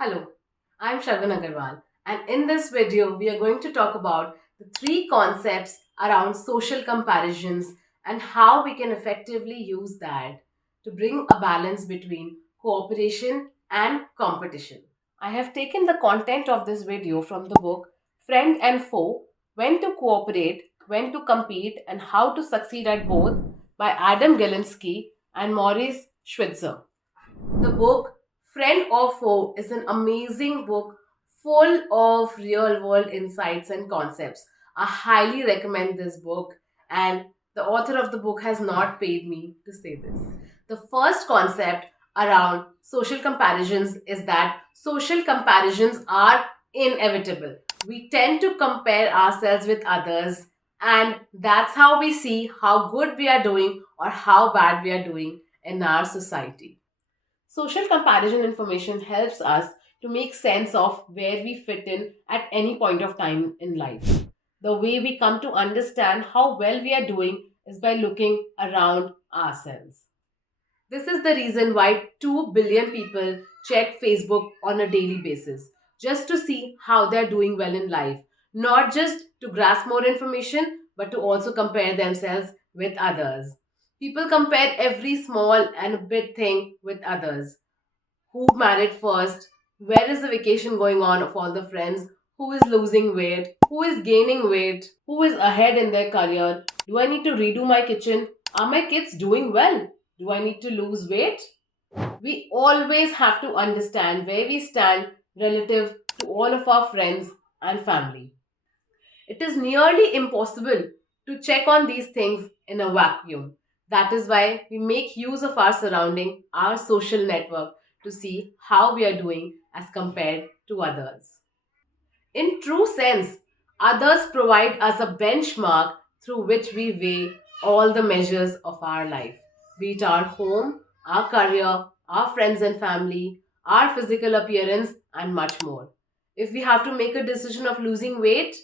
Hello, I'm Shagun Agarwal, and in this video, we are going to talk about the three concepts around social comparisons and how we can effectively use that to bring a balance between cooperation and competition. I have taken the content of this video from the book Friend and Foe: When to Cooperate, When to Compete, and How to Succeed at Both by Adam Galinsky and Maurice Schwitzer. The book Friend or Foe is an amazing book full of real world insights and concepts. I highly recommend this book, and the author of the book has not paid me to say this. The first concept around social comparisons is that social comparisons are inevitable. We tend to compare ourselves with others, and that's how we see how good we are doing or how bad we are doing in our society. Social comparison information helps us to make sense of where we fit in at any point of time in life. The way we come to understand how well we are doing is by looking around ourselves. This is the reason why 2 billion people check Facebook on a daily basis, just to see how they're doing well in life, not just to grasp more information, but to also compare themselves with others. People compare every small and big thing with others. Who married first, where is the vacation going on of all the friends, who is losing weight, who is gaining weight, who is ahead in their career, do I need to redo my kitchen, are my kids doing well, do I need to lose weight? We always have to understand where we stand relative to all of our friends and family. It is nearly impossible to check on these things in a vacuum. That is why we make use of our surrounding, our social network, to see how we are doing as compared to others. In true sense, others provide us a benchmark through which we weigh all the measures of our life, be it our home, our career, our friends and family, our physical appearance, and much more. If we have to make a decision of losing weight,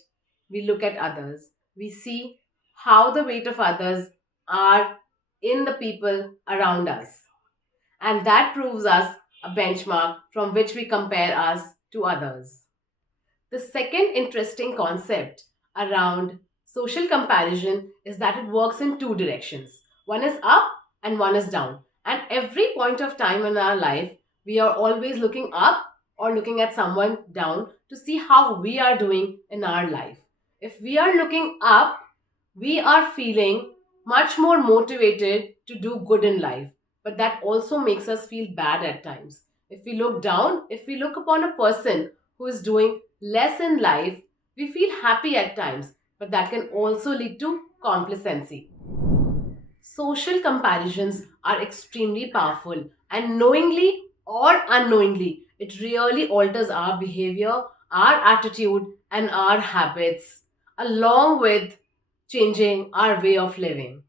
we look at others. We see how the weight of others are in the people around us. And that proves us a benchmark from which we compare us to others. The second interesting concept around social comparison is that it works in two directions. One is up and one is down. And every point of time in our life, we are always looking up or looking at someone down to see how we are doing in our life. If we are looking up, we are feeling much more motivated to do good in life. But that also makes us feel bad at times. If we look down, if we look upon a person who is doing less in life, we feel happy at times, but that can also lead to complacency. Social comparisons are extremely powerful, and knowingly or unknowingly, it really alters our behavior, our attitude, and our habits, along with changing our way of living.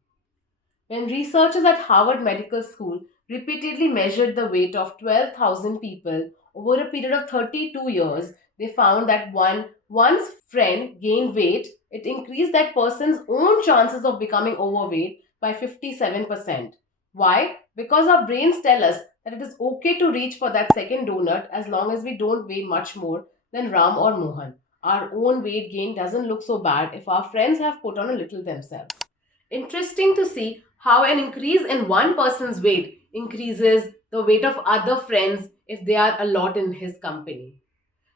When researchers at Harvard Medical School repeatedly measured the weight of 12,000 people over a period of 32 years, they found that one's friend gained weight, it increased that person's own chances of becoming overweight by 57%. Why? Because our brains tell us that it is okay to reach for that second donut as long as we don't weigh much more than Ram or Mohan. Our own weight gain doesn't look so bad if our friends have put on a little themselves. Interesting to see how an increase in one person's weight increases the weight of other friends if they are a lot in his company.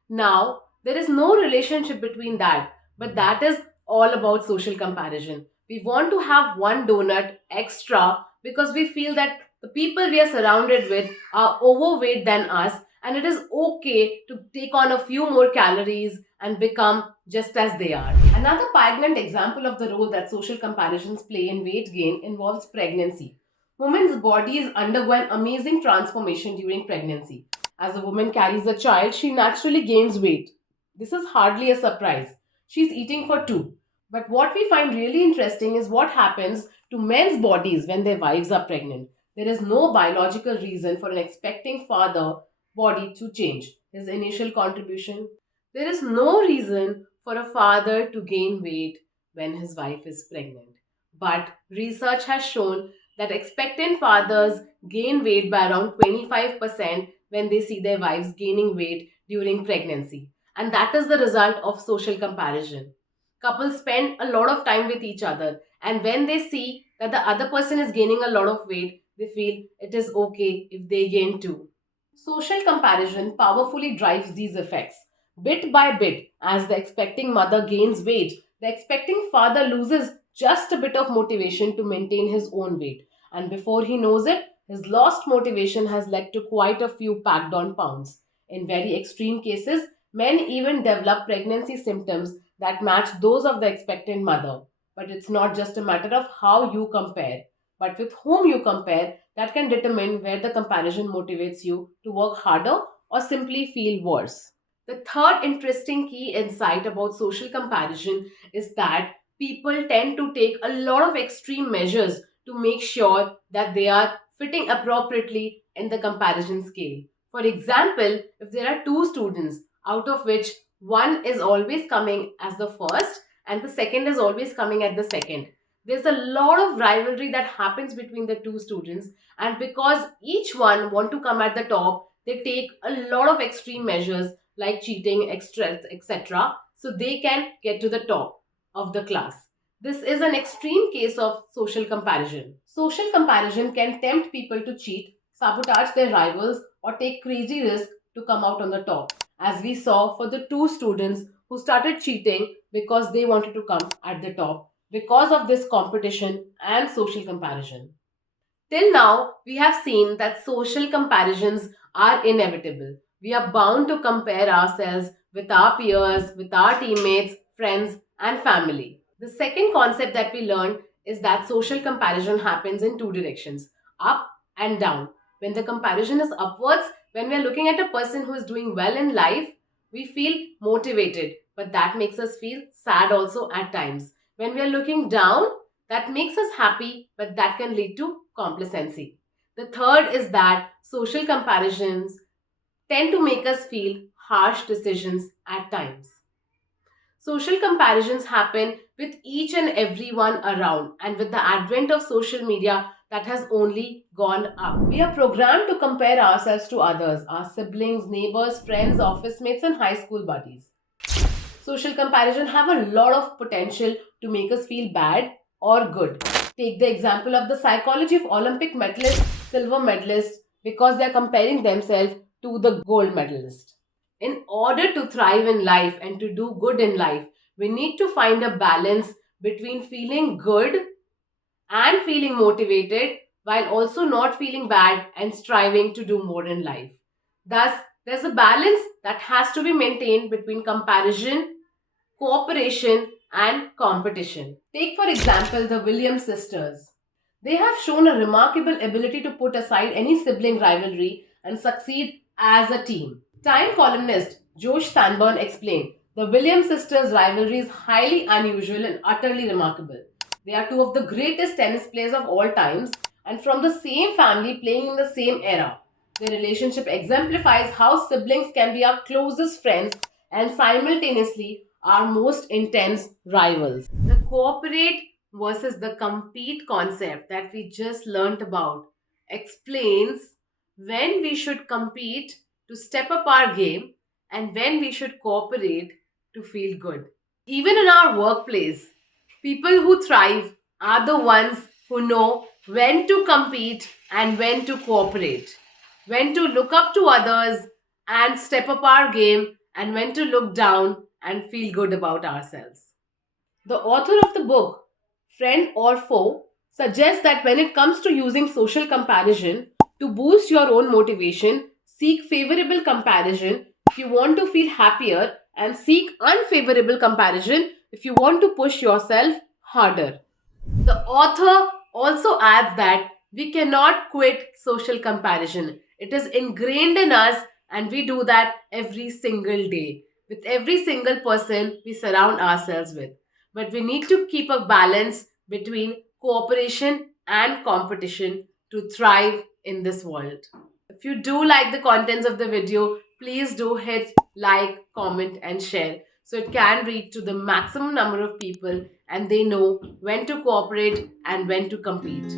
Now, there is no relationship between that, but that is all about social comparison. We want to have one donut extra because we feel that the people we are surrounded with are overweight than us, and it is okay to take on a few more calories and become just as they are. Another poignant example of the role that social comparisons play in weight gain involves pregnancy. Women's bodies undergo an amazing transformation during pregnancy. As a woman carries a child, she naturally gains weight. This is hardly a surprise. She's eating for two. But what we find really interesting is what happens to men's bodies when their wives are pregnant. There is no biological reason for an expecting father body to change. His initial contribution. There is no reason for a father to gain weight when his wife is pregnant. But research has shown that expectant fathers gain weight by around 25% when they see their wives gaining weight during pregnancy. And that is the result of social comparison. Couples spend a lot of time with each other, and when they see that the other person is gaining a lot of weight, they feel it is okay if they gain too. Social comparison powerfully drives these effects. Bit by bit, as the expecting mother gains weight, the expecting father loses just a bit of motivation to maintain his own weight. And before he knows it, his lost motivation has led to quite a few packed on pounds. In very extreme cases, men even develop pregnancy symptoms that match those of the expectant mother. But it's not just a matter of how you compare, but with whom you compare that can determine where the comparison motivates you to work harder or simply feel worse. The third interesting key insight about social comparison is that people tend to take a lot of extreme measures to make sure that they are fitting appropriately in the comparison scale. For example, if there are two students, out of which one is always coming as the first and the second is always coming at the second, there's a lot of rivalry that happens between the two students, and because each one want to come at the top, they take a lot of extreme measures like cheating, extra, etc., so they can get to the top of the class. This is an extreme case of social comparison. Social comparison can tempt people to cheat, sabotage their rivals, or take crazy risks to come out on the top, as we saw for the two students who started cheating because they wanted to come at the top because of this competition and social comparison. Till now, we have seen that social comparisons are inevitable. We are bound to compare ourselves with our peers, with our teammates, friends, and family. The second concept that we learned is that social comparison happens in two directions, up and down. When the comparison is upwards, when we are looking at a person who is doing well in life, we feel motivated, but that makes us feel sad also at times. When we are looking down, that makes us happy, but that can lead to complacency. The third is that social comparisons tend to make us feel harsh decisions at times. Social comparisons happen with each and everyone around, and with the advent of social media, that has only gone up. We are programmed to compare ourselves to others, our siblings, neighbors, friends, office mates, and high school buddies. Social comparison have a lot of potential to make us feel bad or good. Take the example of the psychology of Olympic medalists, silver medalists, because they are comparing themselves to the gold medalist. In order to thrive in life and to do good in life, we need to find a balance between feeling good and feeling motivated while also not feeling bad and striving to do more in life. Thus, there's a balance that has to be maintained between comparison, cooperation, and competition. Take, for example, the Williams sisters. They have shown a remarkable ability to put aside any sibling rivalry and succeed as a team. Time columnist Josh Sanborn explained the Williams sisters' rivalry is highly unusual and utterly remarkable. They are two of the greatest tennis players of all times and from the same family playing in the same era. Their relationship exemplifies how siblings can be our closest friends and simultaneously our most intense rivals. The cooperate versus the compete concept that we just learnt about explains when we should compete to step up our game and when we should cooperate to feel good. Even in our workplace, people who thrive are the ones who know when to compete and when to cooperate, when to look up to others and step up our game, and when to look down and feel good about ourselves. The author of the book, Friend or Foe, suggests that when it comes to using social comparison to boost your own motivation, seek favorable comparison if you want to feel happier, and seek unfavorable comparison if you want to push yourself harder. The author also adds that we cannot quit social comparison. It is ingrained in us, and we do that every single day with every single person we surround ourselves with. But we need to keep a balance between cooperation and competition to thrive in this world. If you do like the contents of the video, please do hit like, comment, and share so it can reach to the maximum number of people and they know when to cooperate and when to compete.